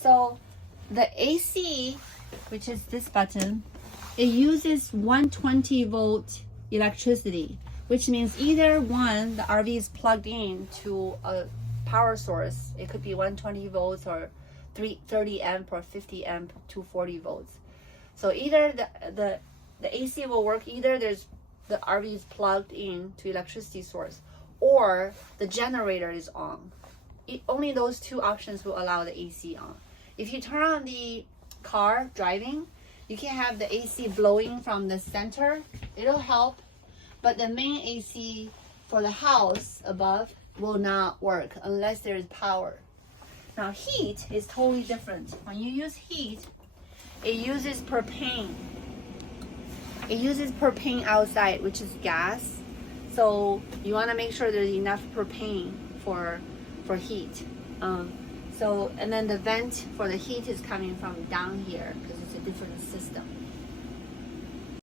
So the AC, which is this button, it uses 120 volt electricity, which means either one, the RV is plugged in to a power source. It could be 120 volts or 30 amp or 50 amp, 240 volts. So either the AC will work, either there's the RV is plugged in to electricity source, or the generator is on. Only those two options will allow the AC on. If you turn on the car driving, you can have the AC blowing from the center. It'll help, but the main AC for the house above will not work unless there is power. Now heat is totally different. When you use heat, it uses propane. It uses propane outside, which is gas. So you want to make sure there's enough propane for heat. And then the vent for the heat is coming from down here because it's a different system.